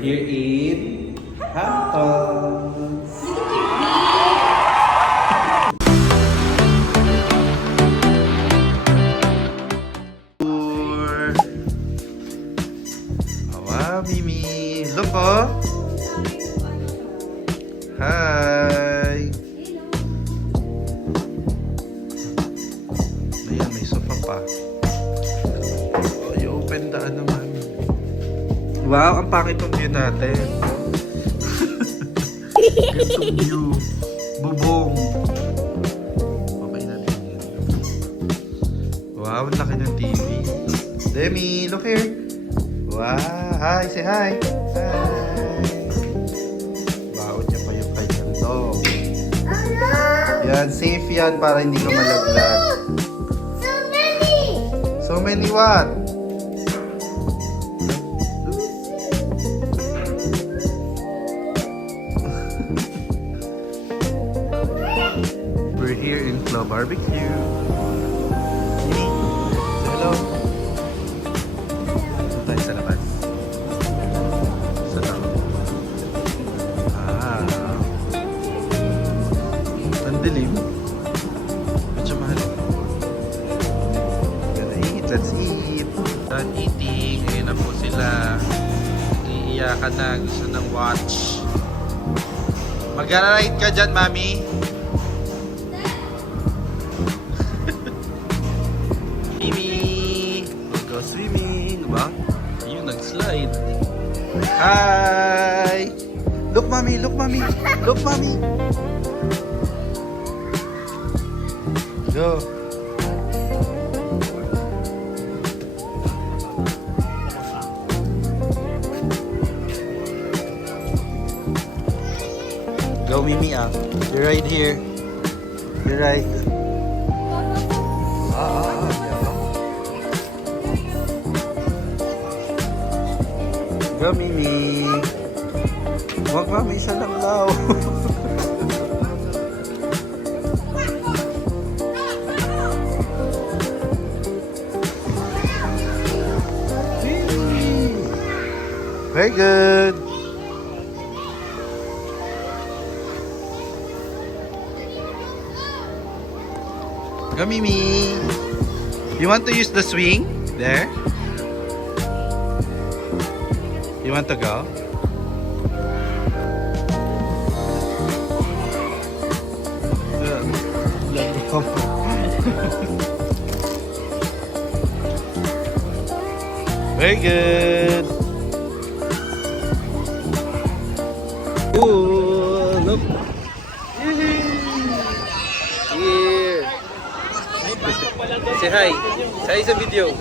We're here in Hamptons. Wow, Mimi. Look, oh. Hi. Ayan, may sofa pa. Oh, i-open the ano man. Wow, ang pangit ng view natin. Ganitong view. Bubong. Okay natin yan. Wow, ang laki ng TV. Demi, look here. Wow, hi, say hi. Hi. Baon niya pa yung kanyang dog. Yan, safe yan para hindi ka malaglag. So many! So many what? We're here in Club Barbecue. Mimi, hello. Doon tayo sa labas. Sa loob. Ang dilim. Medyo mahal. Gonna eat, let's eat. Done eating. Ngayon na po sila. Iiyakan na. Gusto ng watch. Mag-ride ka dyan, mami. Mimi! Go swimming! Diba? Ayun, nag-slide. Hi! Look, mami! Look, mami! Look, mami! Go! Go, Mimi, ah. You're right here. You're right. Go, Mimi. Wag, mami, isa lang daw. Very good. Go, Mimi. You want to use the swing? There? You want to go? Very good. Ooh, look. Here. Say hi. Say sa video.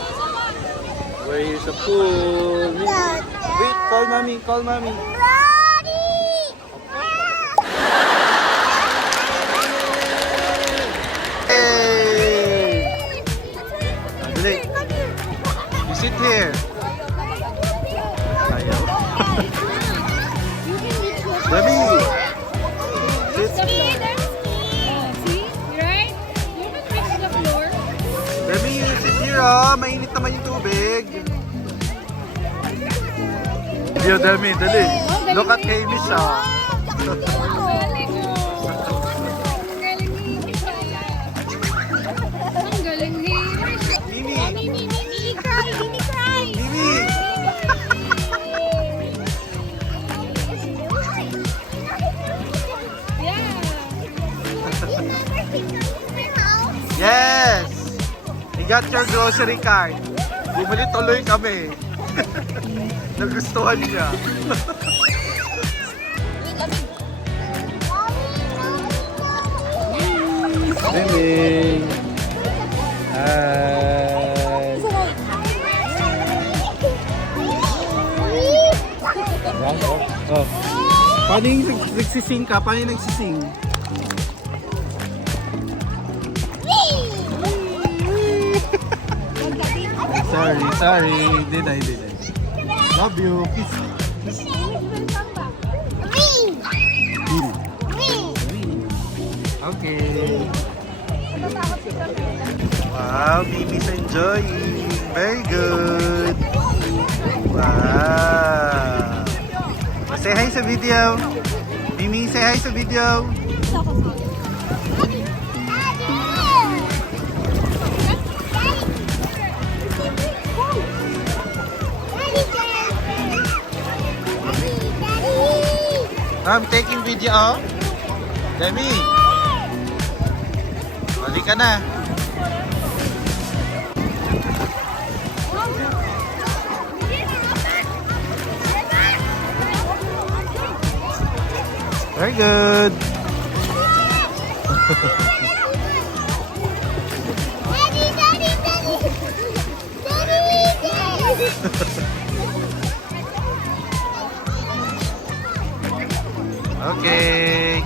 We're here sa pool. Wait, call mommy. Call mommy. Hey! Dali. You sit here. Ayaw. Dami. Sit. See, right? You can touch the floor. Dami, sit here, oh. Mainit naman yung tubig. Yo, Dami, dali. Look at kay Miss, oh. Galing, oh. Galing ni Kaya. Ang galing ni Mimi. Mimi, cry, Mimi, cry. Mimi. Yeah. Yes! You got your grocery card. Bumili tuloy kami. Nagustuhan niya. Mimi. Hi. Oh. Paano yung nagsising ka? Paano yung nagsising? Sorry. Hindi na. Love you. Kiss. Okay. Wow, Mimi's enjoying. Very good. Wow. Say hi sa video. Mimi, say hi sa video. I'm taking video. Oh. Demi. Balik ka na. Very good. Okay.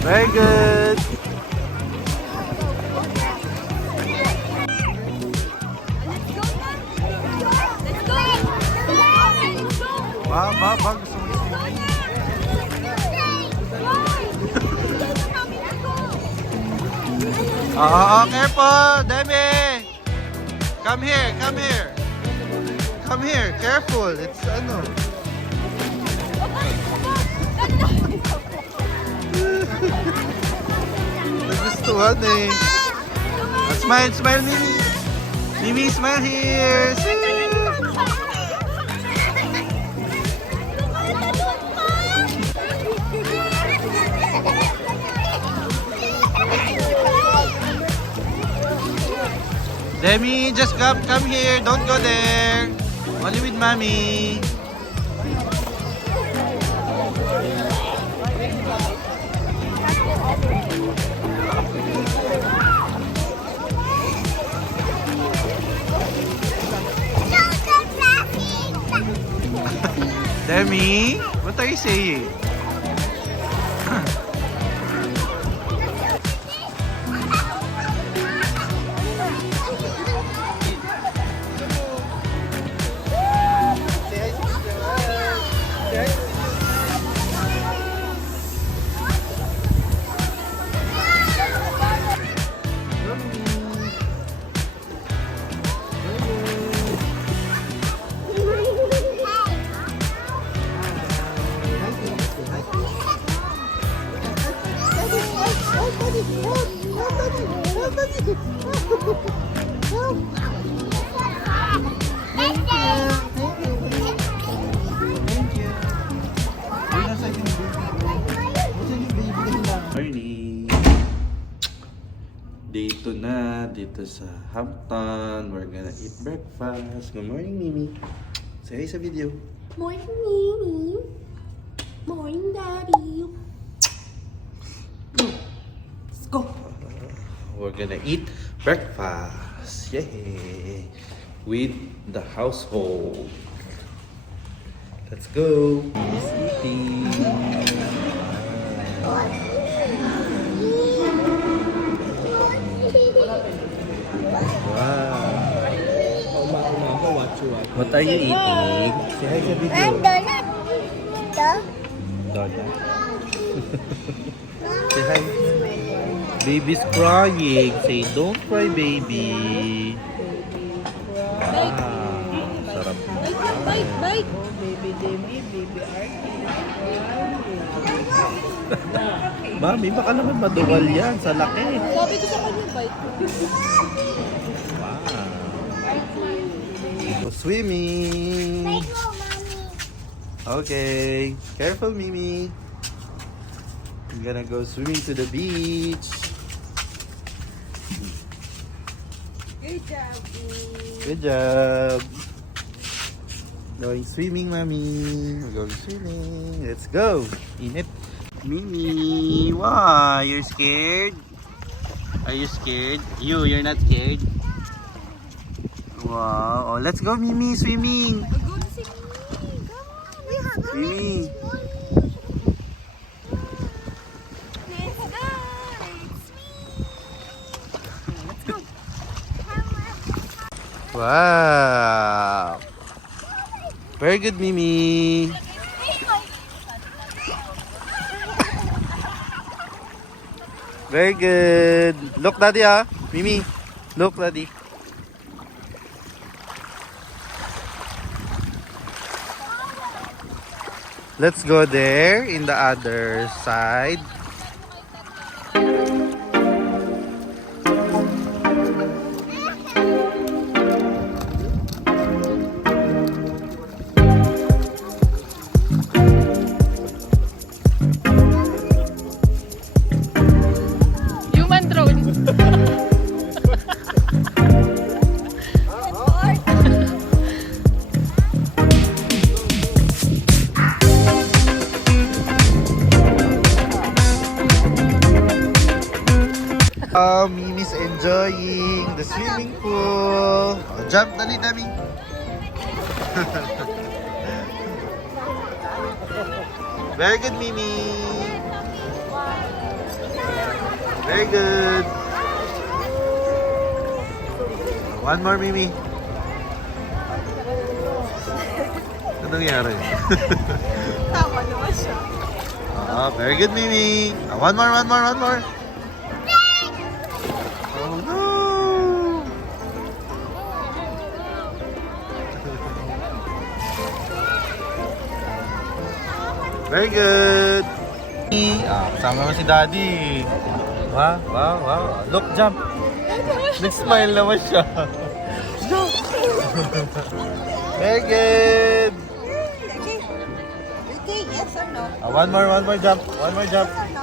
Very good. Ba, gusto mo careful, Demi. Come here, come here. Come here, careful. It's ano. Nagustuhan eh. Smile, smile, Mimi. Mimi, smile here. Demi, just come here. Don't go there. Only with mommy. Demi, what are you saying? Morning! Dito na, dito sa Hampton. We're gonna eat breakfast. Good morning, Mimi. Say hi sa video. Morning, Mimi. Morning, Daddy. Let's go. We're gonna eat breakfast. Yay! With the household. Let's go. Miss eating. Wow. What are you eating? Say hi sa video. Donut. Ito. Donut. Say hi. Baby's crying. Say, don't cry, baby. Wow. Sarap. Bite. Baby Demi, baby Artie. Mami, baka naman maduwal yan sa laki. Sabi ko sa kanya, bite. Wow. Swimming. Let's go, Mommy. Okay. Careful, Mimi. I'm gonna go swimming to the beach. Good job. Good job. Going swimming, Mommy. We're going swimming. Let's go. Init. Mimi, why? You're scared? Are you scared? You're not scared? Wow. Oh, let's go, Mimi, swimming. Go to see me. Come on. We have Mimi. Let's go. Let's go. Wow. Very good, Mimi. Very good. Look, Daddy, ah. Mimi. Look, Daddy. Let's go there in the other side. Human drone. Mimi's enjoying the swimming pool. Oh, jump, dali, dali. Very good, Mimi. Very good. One more, Mimi. Anong nangyari? Tawa naman siya. Very good, Mimi. One more, one more, one more. Oh no! Very good. Kasama mo si Daddy. Wow, wow, wow. Look, jump. Nag-smile naman siya. Jump. Very good. Okay. Okay, yes or no? One more jump. One more jump. Yes or no?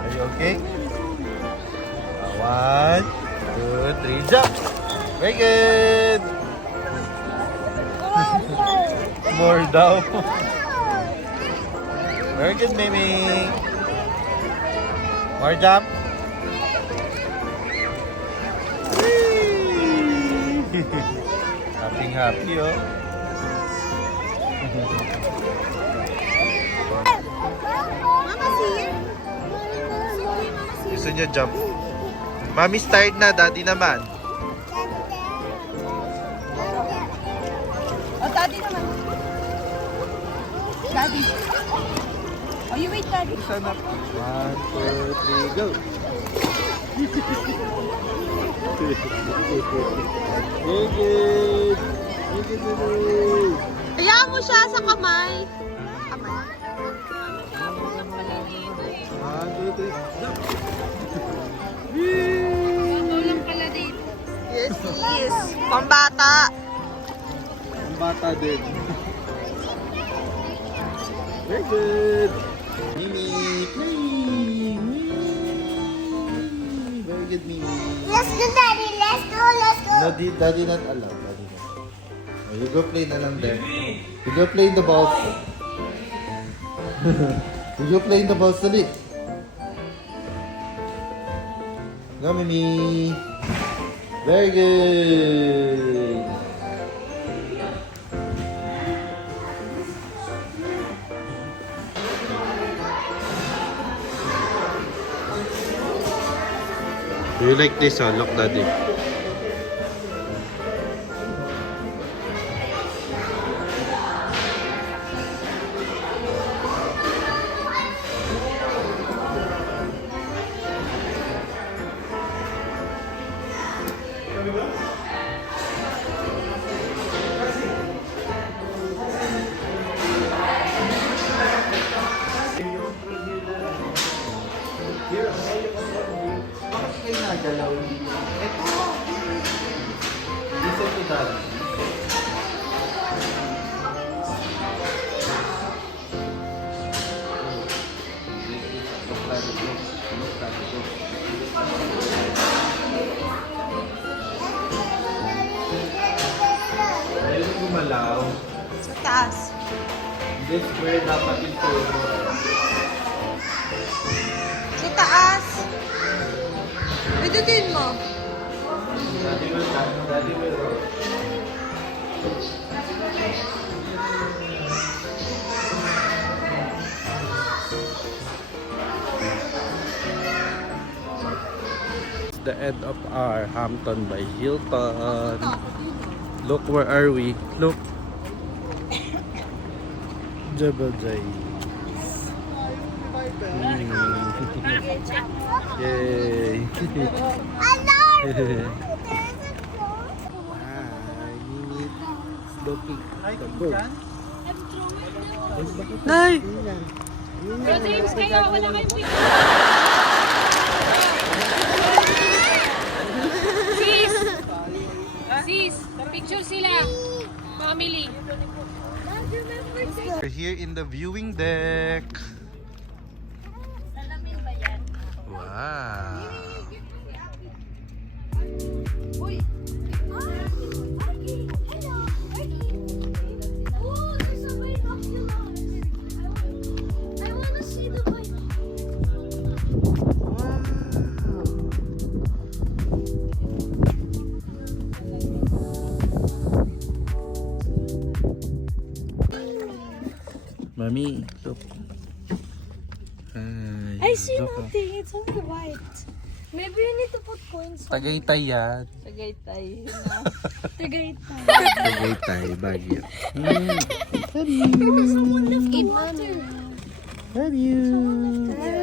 Are you okay? 1, 2, 3, jump. Very good. More daw. Very good, Mimi. More jump. Whee! Happy, oh. Mama's here. Gusto niya jump. Mommy's tired na, Daddy naman. Oh, daddy naman. Daddy. Oh, you wait, daddy. Sana. 1, 2, 3, go. Very good. Very good. Hayaan mo siya sa kamay. Kamay. 1, 2, 3, jump. Yes, yes. Pambata. Ang bata din. Very good. Mimi, playing. Very good, Mimi. Let's go, Daddy. Let's go. Let's go. No, Daddy not allowed. Daddy not. Oh, you go play na lang there. You go play in the balls. You go play in the balls, dali. Go, Mimi. Very good. Do you like this? Oh, look, Daddy. Bakit kayo nagalaw? Ito! Listen to Daddy. Look, Daddy, look. Look, Daddy, look. Ayun yung gumalaw. Sa taas. This where dapat yung tulo. Sa taas. Pidutin mo. Daddy will roll. The end of our Hampton by Hilton. Look, where are we? Look. Jebel Jay. Yay! Alarm! There's a clone. Hi, Mimi. Doki. Hi, Kinchan. Nay! Bro James, kayo, wala kayong picture. Sis! Sis, picture sila. Family. We're here in the viewing deck. Salamin ba yan? Wow! Arky, hello, Arky. Oh, there's a binocular. I wanna see the binocular. Mami, look. Hi. I see Look, nothing. It's only white. Maybe you need to put coins on Tagaytay yan. Tagaytay. Tagaytay. Tagaytay, Baguio. Someone left the water. Love you.